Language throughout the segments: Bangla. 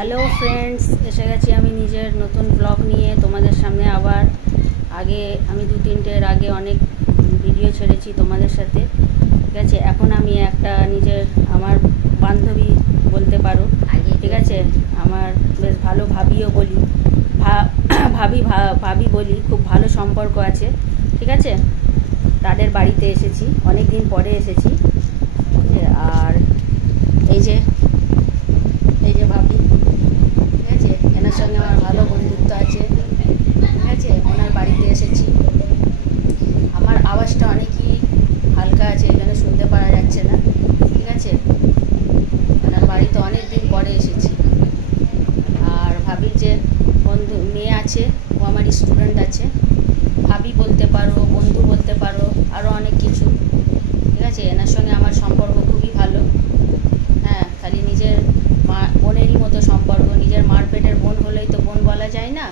হ্যালো ফ্রেন্ডস, এসে গেছি আমি নিজের নতুন ব্লগ নিয়ে তোমাদের সামনে আবার। আগে আমি 2-3টের আগে অনেক ভিডিও ছেড়েছি তোমাদের সাথে, ঠিক আছে। এখন আমি একটা নিজের আমার বান্ধবী বলতে পারো, ঠিক আছে, আমার বেশ ভালো ভাবিও বলি, ভাবি বলি, খুব ভালো সম্পর্ক আছে, ঠিক আছে। তাদের বাড়িতে এসেছি, অনেক দিন পরে এসেছি। আর এই যে ভাবি, ঠিক আছে, এনার সঙ্গে আমার ভালো বন্ধুত্ব আছে, ঠিক আছে। ওনার বাড়িতে এসেছি। আমার আওয়াজটা অনেকই হালকা আছে, এখানে শুনতে পাওয়া যাচ্ছে না, ঠিক আছে। ওনার বাড়িতে অনেক দিন পরে এসেছি। আর ভাবির যে মেয়ে আছে, ও আমার স্টুডেন্ট আছে, ভাবি বলতে পারো, বন্ধু বলতে পারো, আরও অনেক কিছু, ঠিক আছে। এনার সঙ্গে আমার সম্পর্ক খুবই ভালো। হ্যাঁ, খালি নিজের বোনেরই মতো সম্পর্ক। নিজের মার পেটের বোন হলেই তো বোন বলা যায় না।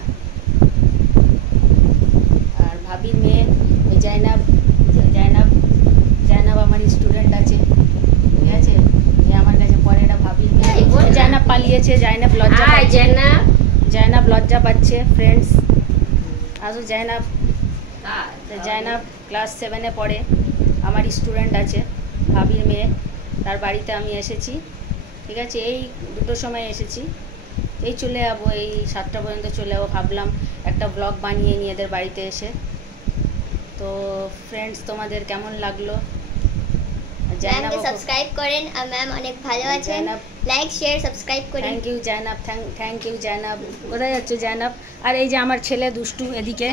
আর ভাবির মেয়ে ওই জাইনাব আমার স্টুডেন্ট আছে, ঠিক আছে। আমার কাছে পরে এটা ভাবির মেয়ে। জাইনাব পালিয়েছে, জাইনাব লজ্জা পাচ্ছে ফ্রেন্ডস। আসো জাইনাব ক্লাস 7-এ পড়ে, আমার স্টুডেন্ট আছে, ভাবির মেয়ে। তার বাড়িতে আমি এসেছি, ঠিক আছে। এই 2টোর সময় এসেছি, এই চলে যাবো, এই 7টা পর্যন্ত চলে যাবো। ভাবলাম একটা ব্লগ বানিয়ে নিয়ে এদের বাড়িতে এসে। তো ফ্রেন্ডস, তোমাদের কেমন লাগলো? ম্যামকে সাবস্ক্রাইব করেন, আর ম্যাম অনেক ভালো আছেন। লাইক শেয়ার সাবস্ক্রাইব করেন। Thank you Zainab, thank you Zainab. কোথায় যাচ্ছে জাইনাব? আর এই যে আমার ছেলে দুষ্টু, এদিকে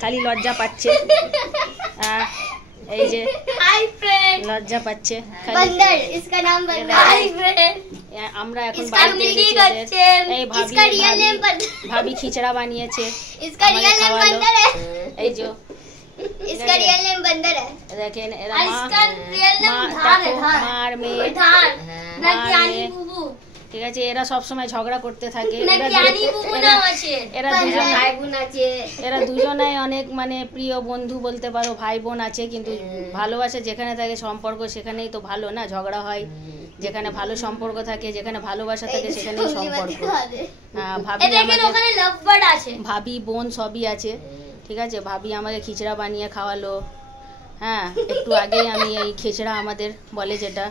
খালি লজ্জা পাচ্ছে। এই যে লজ্জা পাচ্ছে, আমরা এখন বাড়িতে এসেছি। এই ভাবি খিচড়া বানিয়েছে, এই যে দেখেন, এরা মার মেয়ে, ঠিক আছে। এরা সবসময় ঝগড়া করতে থাকে। এরা দুজনাই অনেক মানে প্রিয় বন্ধু বলতে পারো, ভাই বোন আছে, কিন্তু ভালোবাসা যেখানে থাকে সম্পর্ক সেখানেই তো ভালো না, ঝগড়া হয়। যেখানে ভালো সম্পর্ক থাকে, যেখানে ভালোবাসা থাকে, সেখানেই সম্পর্ক। ভাবি বোন সবই আছে, ঠিক আছে। ভাবি আমাকে খিচড়া বানিয়ে খাওয়ালো। হ্যাঁ, একটু আগেই আমি এই খিচড়া আমাদের বলে যেটা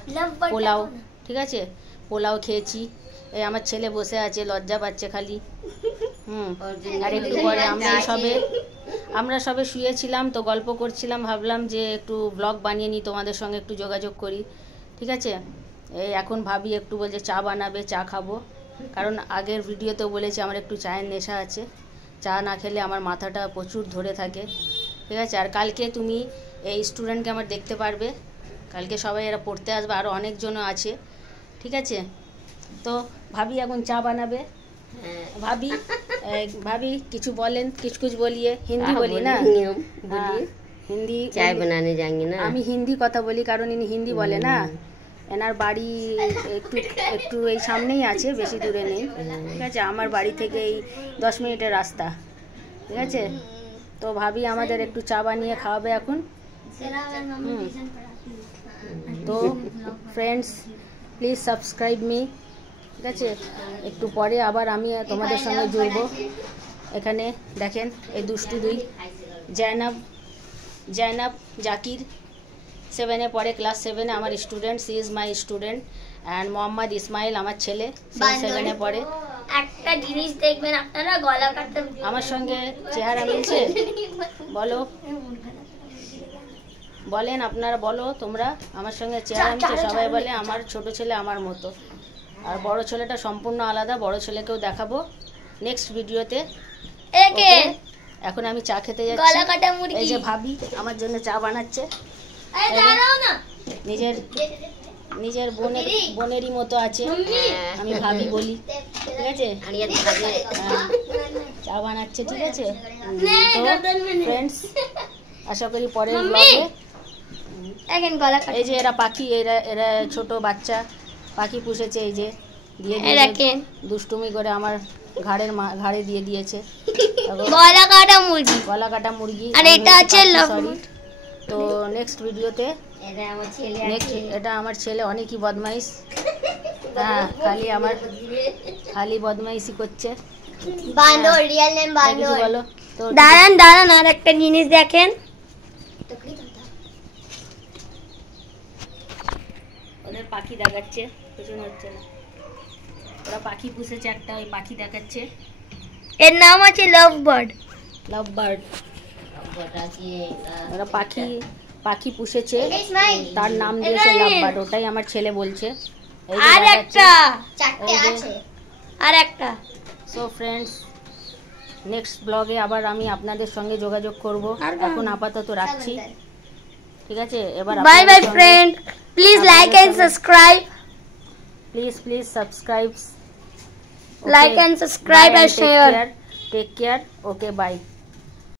পোলাও, ঠিক আছে, পোলাও খেয়েছি। এই আমার ছেলে বসে আছে, লজ্জা পাচ্ছে খালি। আর একটু পরে আমরা সবে শুয়েছিলাম, তো গল্প করছিলাম, ভাবলাম যে একটু ব্লগ বানিয়ে নিই, তোমাদের সঙ্গে একটু যোগাযোগ করি, ঠিক আছে। এই এখন ভাবি একটু বলছে চা বানাবে, চা খাবো। কারণ আগের ভিডিওতেও বলেছি আমার একটু চায়ের নেশা আছে, চা না খেলে আমার মাথাটা প্রচুর ধরে থাকে, ঠিক আছে। আর কালকে তুমি এই স্টুডেন্টকে আমার দেখতে পারবে, কালকে সবাই এরা পড়তে আসবে, আরও অনেকজনও আছে, ঠিক আছে। তো ভাবি এখন চা বানাবে। ভাবি কিছু বলেন, কিছু বলিয়ে। হিন্দি বলি না, হিন্দি চায় বানানে যাঙ্গি না। আমি হিন্দি কথা বলি, কারণ ইনি হিন্দি বলে না। এনার বাড়ি একটু এই সামনেই আছে, বেশি দূরে নেই, ঠিক আছে। আমার বাড়ি থেকে এই 10 মিনিটের রাস্তা, ঠিক আছে। তো ভাবি আমাদের একটু চা বানিয়ে খাওয়াবে এখন। তো ফ্রেন্ডস, প্লিজ সাবস্ক্রাইব মি, ঠিক আছে। একটু পরে আবার আমি তোমাদের সঙ্গে জুড়বো। এখানে দেখেন এই দুষ্টু দুই, জাইনাব জাকির 7-এ পড়ে, ক্লাস 7-এ, আমার student, she is my student. And Mohammad Ismail আমার ছেলে, 7-এ পড়ে। একটা জিনিস দেখবেন আপনারা, গলা কাটতে আমার সঙ্গে চেহারা মিলছে? বলেন আপনারা, বলো তোমরা, আমার সঙ্গে চেহারা মিলছে? সবাই বলে আমার ছোট ছেলে আমার মতো, আর বড় ছেলেটা সম্পূর্ণ আলাদা। বড় ছেলেকেও দেখাবো নেক্সট ভিডিওতে। এখন আমি চা খেতে যাচ্ছি। এই যে ভাবি আমার জন্য চা বানাচ্ছে, নিজের বোনেরই মতো আছে, আমি ভাবি বলি, ঠিক আছে। চা বানাচ্ছে, ঠিক আছে। তো ফ্রেন্ডস, আশা করি পরের ব্লগে। এই যে এরা পাখি, এরা ছোট বাচ্চা পাখি পুষেছে, এই যে দিয়ে দুষ্টুমি করে আমার ঘাড়ে দিয়ে দিয়েছে গলা কাটা মুরগি। আর এটা আছে সরি। তো নেক্সট ভিডিওতে, এটা আমার ছেলে অনেকই বদমাইশ। হ্যাঁ খালি বদমাইশি করছে। বান্দর, রিয়েল নেম আর কিছু বান্দর। বলো তো। দাঁড়ান আর একটা জিনিস দেখেন। ওদের পাখি দেখাচ্ছে, পেছনে হচ্ছে না, ওরা পাখি পুষেছে একটা, ওই পাখি দেখাচ্ছে। এর নাম আছে লাভ বার্ড। Love bird. ওরা পাখি পুষেছে, তার নাম দিয়েছে লাভ বার্ড। ওটাই আমার ছেলে বলছে। এই যে আর দেখাচ্ছে। একটা, চারটে আছে। আর একটা। সো ফ্রেন্ডস, নেক্সট ব্লগে আবার আমি আপনাদের সঙ্গে যোগাযোগ করব। এখন আপাতত রাখছি, ঠিক আছে? এবার bye bye friend, please like and subscribe, please subscribe, like and subscribe and share. Take care, okay by.